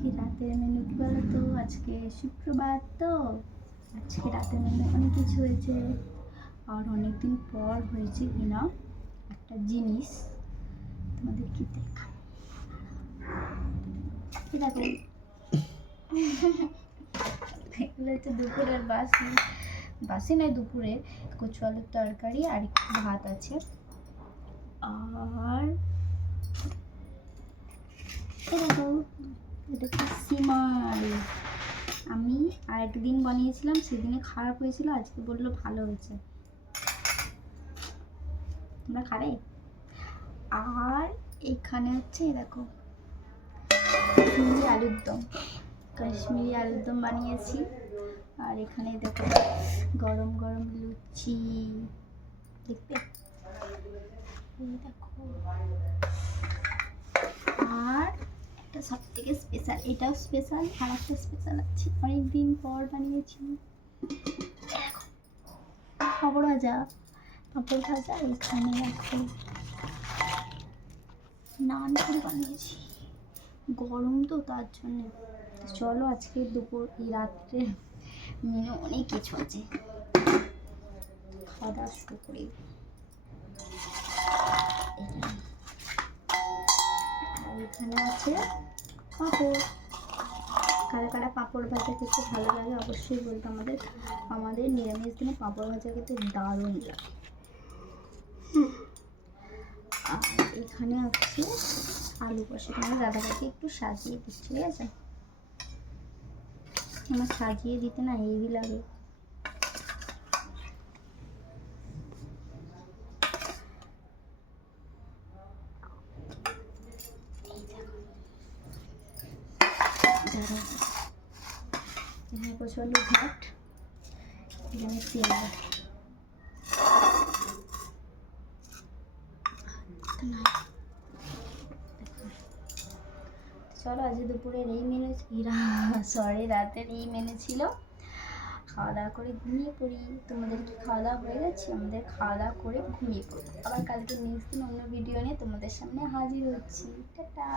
আজকে রাতের মেনু কি বলো তো? আজকে শুক্রবার তো আজকে রাতের মেনু অনেক কিছু হয়েছে। আর অনেকদিন পর হয়েছে কিনা একটা জিনিস তোমাদের কি দেখা, কি দেখো এগুলো হচ্ছে দুপুরের বাসি নয়, দুপুরে কচু আলুর তরকারি আর একটু ভাত আছে। আর দেখো এটা হচ্ছে সিমাই। আমি আরেকদিন বানিয়েছিলাম, সেদিনে খারাপ হয়েছিল, আজকে বললো ভালো হয়েছে। তোমরা খাবে? আর এখানে হচ্ছে দেখো কাশ্মীরি আলুর দম, কাশ্মীরি আলুর দম বানিয়েছি। আর এখানে দেখো গরম গরম লুচি, দেখবে দেখো। আর একটা সব থেকে স্পেশাল, এটাও স্পেশাল, আর একটা স্পেশাল আছে অনেকদিন পর বানিয়েছি। পাঁপড় ভাজা, পাঁপড় ভাজা এখানে রাখো নান করে বানিয়েছি, গরম তো তার জন্যে। চলো আজকে দুপুর রাত্রে মেনু অনেক কিছু আছে, খাওয়া দাওয়া শুরু করি। আর এখানে আছে পাঁপড়। কারা কারা পাঁপড় ভাজা খেতে ভালো লাগে অবশ্যই বলতো। আমাদের নিরামিষ দিনে পাঁপড় ভাজা খেতে দারুণ লাগে। আর এখানে আছে আলু কষা। তোমার দাদাভাইকে একটু সাজিয়ে দিচ্ছি, ঠিক আছে? আমার সাজিয়ে দিতে না হেভি লাগে। এখানে প্রচণ্ড ঘাট, এখানে তেল। চলো আজ দুপুরের এই মেনু, রাতের এই মেনু ছিল। খাওয়া দাওয়া করে ঘুমিয়ে পড়ি। তোমাদের কি খাওয়া দাওয়া হয়ে গেছে? আমাদের খাওয়া দাওয়া করে ঘুমিয়ে পড়বো। আবার কালকে নেক্সট দিন অন্য ভিডিও নিয়ে তোমাদের সামনে হাজির হচ্ছি। টাটা।